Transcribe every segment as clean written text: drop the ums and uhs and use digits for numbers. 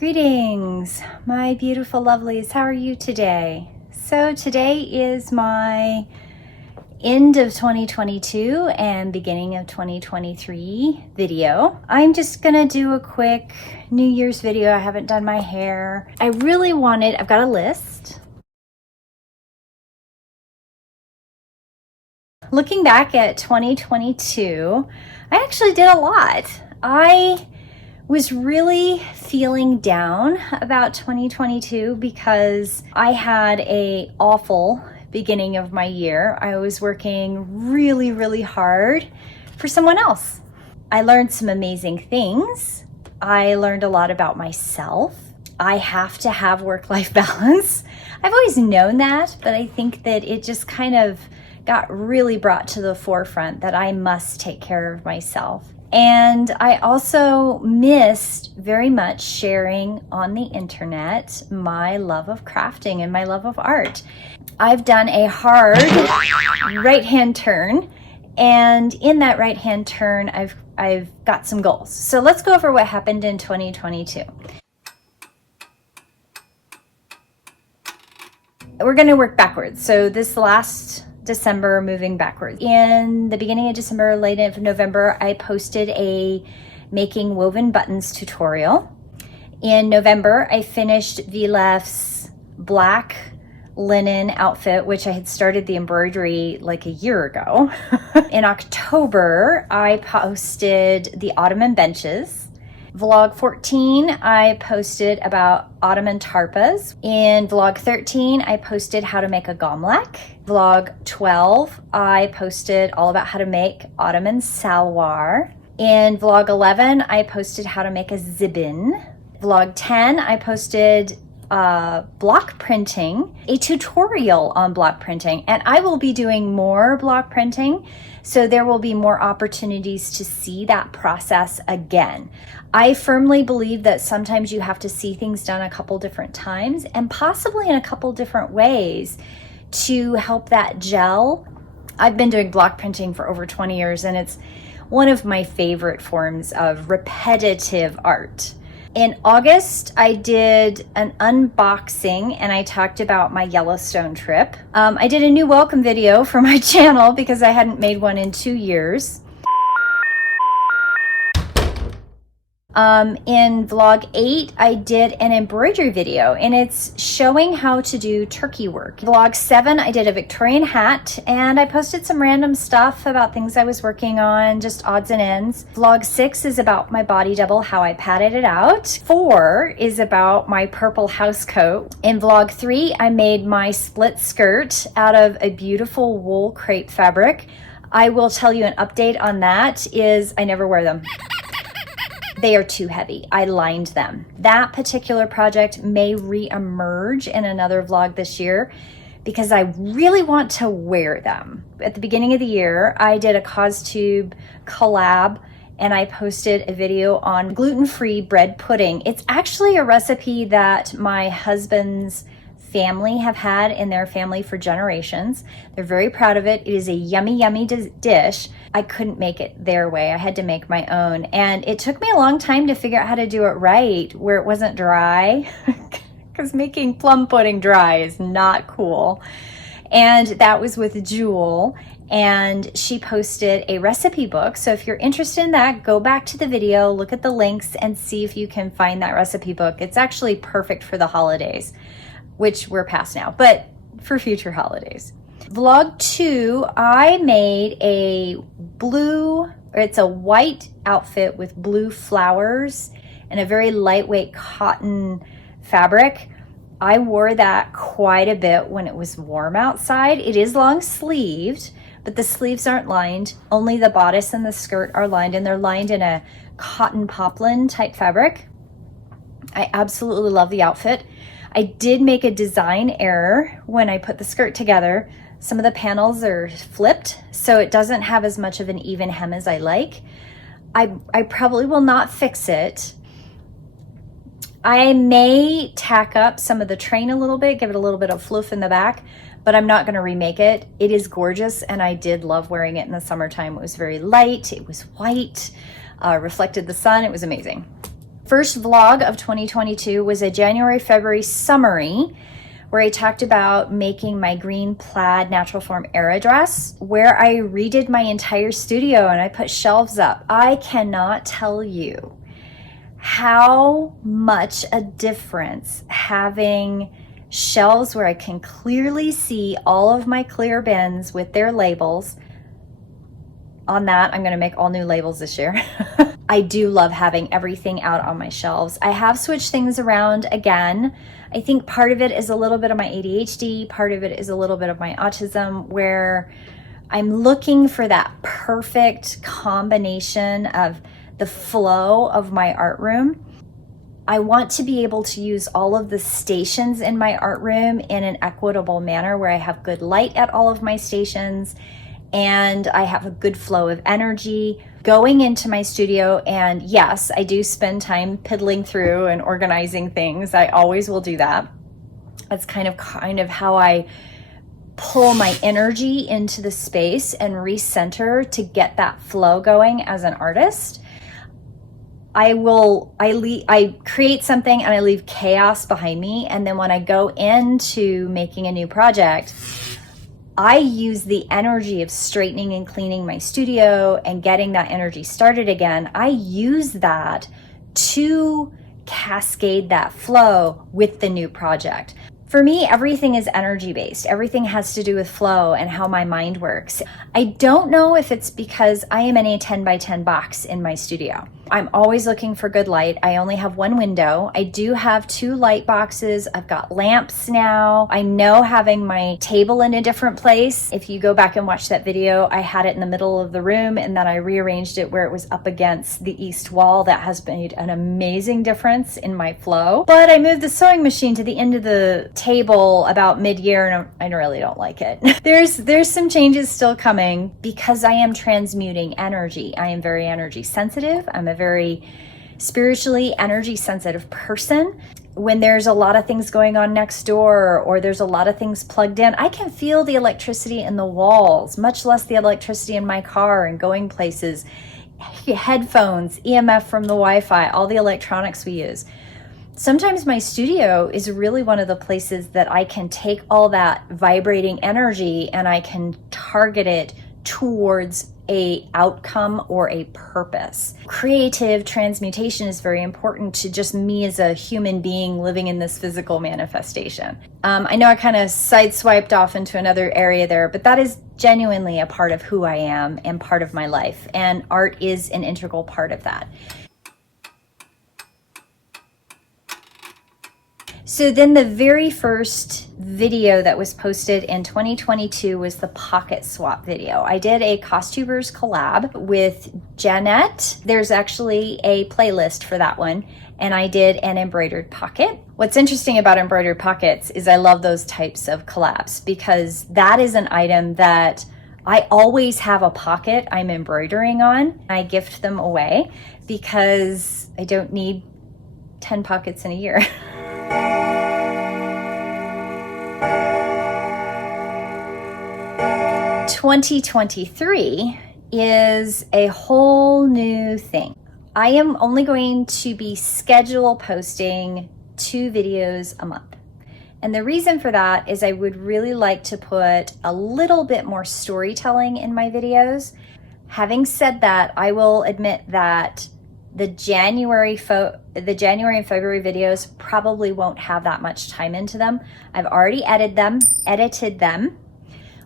Greetings, my beautiful lovelies. How are you today? So today is my end of 2022 and beginning of 2023 video. I'm just gonna do a quick New Year's video. I haven't done my hair. I've got a list. Looking back at 2022, I actually did a lot. I was really feeling down about 2022 because I had an awful beginning of my year. I was working really hard for someone else. I learned some amazing things. I learned a lot about myself. I have to have work-life balance. I've always known that, but I think that it just kind of got really brought to the forefront that I must take care of myself. And I also missed very much sharing on the internet my love of crafting and my love of art. I've done a hard right-hand turn, and in that right-hand turn, I've got some goals. So let's go over what happened in 2022. We're going to work backwards. So this last December, moving backwards. In the beginning of December, late of November, I posted a making woven buttons tutorial. In November, I finished Vilef's black linen outfit, which I had started the embroidery like a year ago. In October, I posted the ottoman benches. Vlog 14, I posted about ottoman tarpas. In vlog 13, I posted how to make a gomlek. Vlog 12, I posted all about how to make ottoman salwar. In vlog 11, I posted how to make a zibin. Vlog 10, I posted block printing, a tutorial on block printing, and I will be doing more block printing, so there will be more opportunities to see that process again. I firmly believe that sometimes you have to see things done a couple different times and possibly in a couple different ways to help that gel. I've been doing block printing for over 20 years, and it's one of my favorite forms of repetitive art. In August, I did an unboxing and I talked about my Yellowstone trip. I did a new welcome video for my channel because I hadn't made one in 2 years. In vlog 8, I did an embroidery video and it's showing how to do turkey work. Vlog 7, I did a Victorian hat and I posted some random stuff about things I was working on, just odds and ends. Vlog 6 is about my body double, how I padded it out. 4 is about my purple house coat. In vlog 3, I made my split skirt out of a beautiful wool crepe fabric. I will tell you an update on that is I never wear them. They are too heavy. I lined them. That particular project may re-emerge in another vlog this year because I really want to wear them. At the beginning of the year, I did a CosTube collab and I posted a video on gluten-free bread pudding. It's actually a recipe that my husband's family have had in their family for generations. They're very proud of it. It is a yummy dish. I couldn't make it their way. I had to make my own. And it took me a long time to figure out how to do it right, where it wasn't dry, because making plum pudding dry is not cool. And that was with Jewel, and she posted a recipe book. So if you're interested in that, go back to the video, look at the links, and see if you can find that recipe book. It's actually perfect for the holidays, which we're past now, but for future holidays. Vlog 2, I made it's a white outfit with blue flowers and a very lightweight cotton fabric. I wore that quite a bit when it was warm outside. It is long sleeved, but the sleeves aren't lined. Only the bodice and the skirt are lined, and they're lined in a cotton poplin type fabric. I absolutely love the outfit. I did make a design error when I put the skirt together. Some of the panels are flipped, so it doesn't have as much of an even hem as I like. I probably will not fix it. I may tack up some of the train a little bit, give it a little bit of fluff in the back, but I'm not gonna remake it. It is gorgeous, and I did love wearing it in the summertime. It was very light, it was white, reflected the sun, it was amazing. First vlog of 2022 was a January-February summary where I talked about making my green plaid natural form era dress, where I redid my entire studio and I put shelves up. I cannot tell you how much a difference having shelves where I can clearly see all of my clear bins with their labels. On that, I'm gonna make all new labels this year. I do love having everything out on my shelves. I have switched things around again. I think part of it is a little bit of my ADHD, part of it is a little bit of my autism, where I'm looking for that perfect combination of the flow of my art room. I want to be able to use all of the stations in my art room in an equitable manner where I have good light at all of my stations and I have a good flow of energy going into my studio. And yes, I do spend time piddling through and organizing things. I always will do that. That's kind of how I pull my energy into the space and recenter to get that flow going as an artist. I create something and I leave chaos behind me. And then when I go into making a new project, I use the energy of straightening and cleaning my studio and getting that energy started again. I use that to cascade that flow with the new project. For me, everything is energy based. Everything has to do with flow and how my mind works. I don't know if it's because I am in a 10 by 10 box in my studio. I'm always looking for good light. I only have one window. I do have 2 light boxes. I've got lamps now. I know having my table in a different place. If you go back and watch that video, I had it in the middle of the room and then I rearranged it where it was up against the east wall. That has made an amazing difference in my flow. But I moved the sewing machine to the end of the table about mid-year and I really don't like it. There's some changes still coming because I am transmuting energy. I am very energy sensitive. I'm a very spiritually energy sensitive person. When there's a lot of things going on next door or there's a lot of things plugged in, I can feel the electricity in the walls, much less the electricity in my car and going places, headphones, EMF from the Wi-Fi, all the electronics we use. Sometimes my studio is really one of the places that I can take all that vibrating energy and I can target it towards a outcome or a purpose. Creative transmutation is very important to just me as a human being living in this physical manifestation. I know I kind of sideswiped off into another area there, but that is genuinely a part of who I am and part of my life, and art is an integral part of that. So then the very first video that was posted in 2022 was the pocket swap video. I did a costumers collab with Jeanette. There's actually a playlist for that one. And I did an embroidered pocket. What's interesting about embroidered pockets is I love those types of collabs because that is an item that I always have a pocket I'm embroidering on. I gift them away because I don't need 10 pockets in a year. 2023 is a whole new thing. I am only going to be schedule posting 2 videos a month. And the reason for that is I would really like to put a little bit more storytelling in my videos. Having said that, I will admit that the January and February videos probably won't have that much time into them. I've already edited them.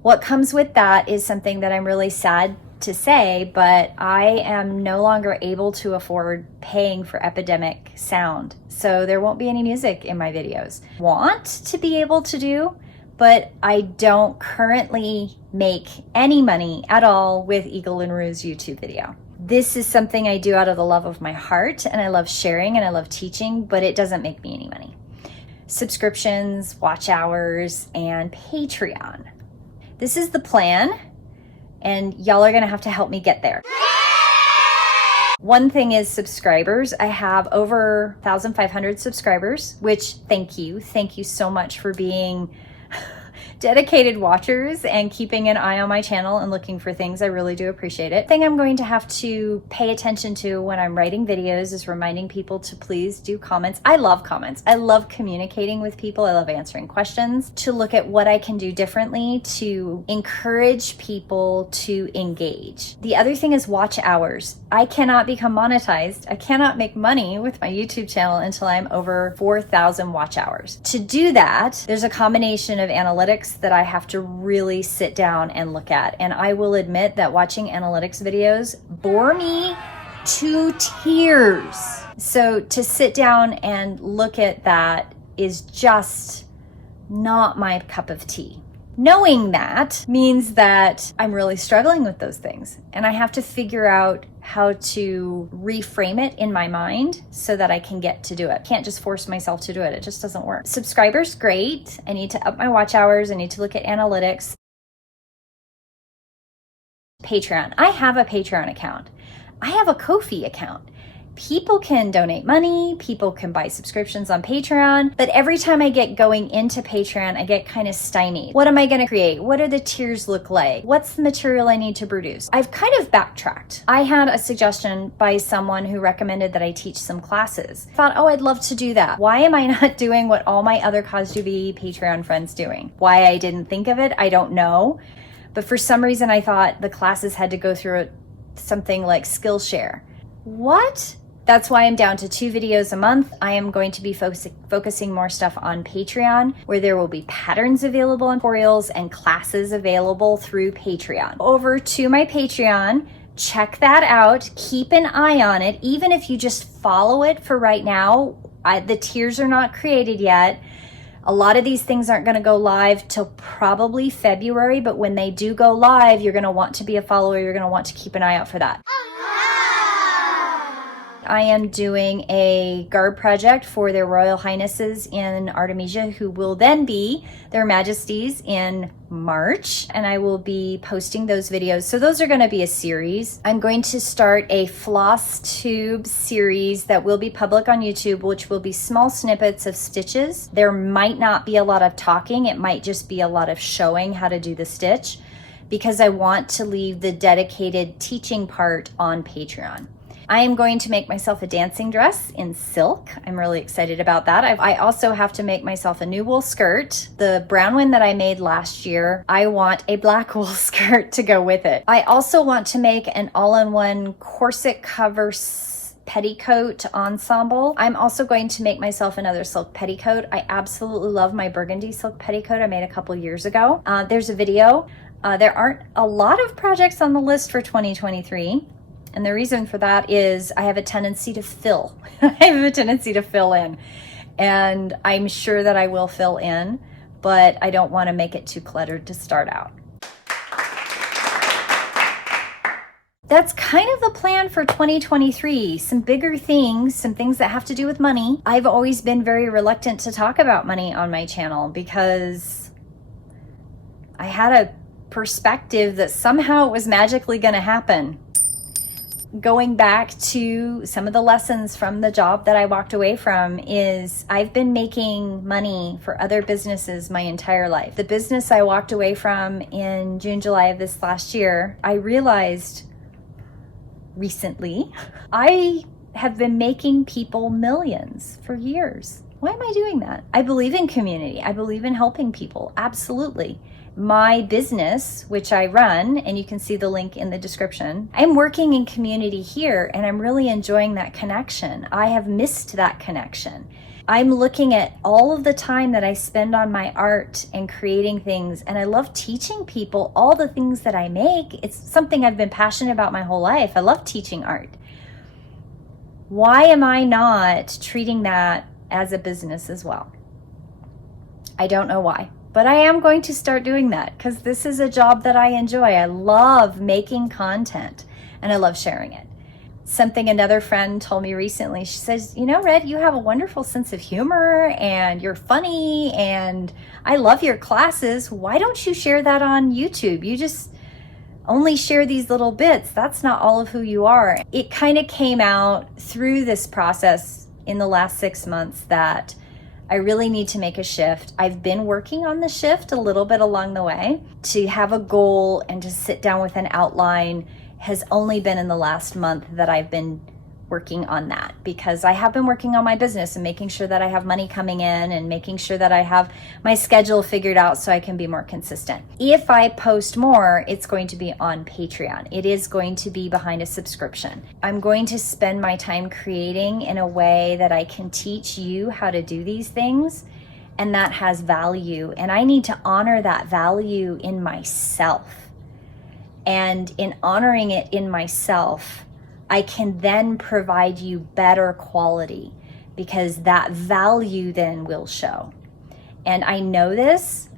What comes with that is something that I'm really sad to say, but I am no longer able to afford paying for Epidemic sound. So there won't be any music in my videos. Want to be able to do, but I don't currently make any money at all with Eagle and Rue's YouTube video. This is something I do out of the love of my heart, and I love sharing and I love teaching, but it doesn't make me any money. Subscriptions, watch hours, and Patreon. This is the plan, and y'all are gonna have to help me get there. One thing is subscribers. I have over 1,500 subscribers, which thank you so much for being dedicated watchers and keeping an eye on my channel and looking for things. I really do appreciate it. The thing I'm going to have to pay attention to when I'm writing videos is reminding people to please do comments. I love comments. I love communicating with people. I love answering questions, to look at what I can do differently to encourage people to engage. The other thing is watch hours. I cannot become monetized. I cannot make money with my YouTube channel until I'm over 4,000 watch hours. To do that, there's a combination of analytics that I have to really sit down and look at. And I will admit that watching analytics videos bore me to tears. So to sit down and look at that is just not my cup of tea. Knowing that means that I'm really struggling with those things, and I have to figure out how to reframe it in my mind so that I can get to do it. I can't just force myself to do it. It just doesn't work. Subscribers, great. I need to up my watch hours. I need to look at analytics. Patreon. I have a Patreon account. I have a Ko-fi account. People can donate money, people can buy subscriptions on Patreon, but every time I get going into Patreon, I get kind of stymied. What am I going to create? What do the tiers look like? What's the material I need to produce? I've kind of backtracked. I had a suggestion by someone who recommended that I teach some classes. I thought, oh, I'd love to do that. Why am I not doing what all my other Cause2Be Patreon friends doing? Why I didn't think of it, I don't know. But for some reason, I thought the classes had to go through something like Skillshare. What? That's why I'm down to 2 videos a month. I am going to be focusing more stuff on Patreon, where there will be patterns available in tutorials and classes available through Patreon. Over to my Patreon, check that out. Keep an eye on it. Even if you just follow it for right now, the tiers are not created yet. A lot of these things aren't going to go live till probably February, but when they do go live, you're going to want to be a follower. You're going to want to keep an eye out for that. I am doing a garb project for their Royal Highnesses in Artemisia, who will then be their Majesties in March, and I will be posting those videos. So those are going to be a series. I'm going to start a floss tube series that will be public on YouTube, which will be small snippets of stitches. There might not be a lot of talking. It might just be a lot of showing how to do the stitch, because I want to leave the dedicated teaching part on Patreon. I am going to make myself a dancing dress in silk. I'm really excited about that. I also have to make myself a new wool skirt. The brown one that I made last year, I want a black wool skirt to go with it. I also want to make an all-in-one corset cover petticoat ensemble. I'm also going to make myself another silk petticoat. I absolutely love my burgundy silk petticoat I made a couple years ago. There's a video. There aren't a lot of projects on the list for 2023. And the reason for that is I have a tendency to fill. I have a tendency to fill in. And I'm sure that I will fill in, but I don't want to make it too cluttered to start out. That's kind of the plan for 2023. Some bigger things, some things that have to do with money. I've always been very reluctant to talk about money on my channel because I had a perspective that somehow it was magically going to happen. Going back to some of the lessons from the job that I walked away from is I've been making money for other businesses my entire life. The business I walked away from in June, July of this last year, I realized recently I have been making people millions for years. Why am I doing that? I believe in community. I believe in helping people. Absolutely. My business, which I run, and you can see the link in the description, I'm working in community here and I'm really enjoying that connection. I have missed that connection. I'm looking at all of the time that I spend on my art and creating things, and I love teaching people all the things that I make. It's something I've been passionate about my whole life. I love teaching art. Why am I not treating that as a business as well? I don't know why. But I am going to start doing that because this is a job that I enjoy. I love making content and I love sharing it. Something another friend told me recently, she says, you know, Red, you have a wonderful sense of humor and you're funny and I love your classes. Why don't you share that on YouTube? You just only share these little bits. That's not all of who you are. It kind of came out through this process in the last 6 months that I really need to make a shift. I've been working on the shift a little bit along the way. To have a goal and to sit down with an outline has only been in the last month that I've been working on that, because I have been working on my business and making sure that I have money coming in and making sure that I have my schedule figured out so I can be more consistent. If I post more, it's going to be on Patreon. It is going to be behind a subscription. I'm going to spend my time creating in a way that I can teach you how to do these things, and that has value. And I need to honor that value in myself. And in honoring it in myself, I can then provide you better quality, because that value then will show. And I know this,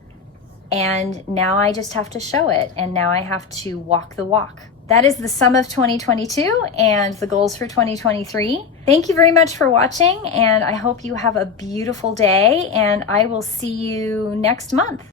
and now I just have to show it, and now I have to walk the walk. That is the sum of 2022 and the goals for 2023. Thank you very much for watching, and I hope you have a beautiful day, and I will see you next month.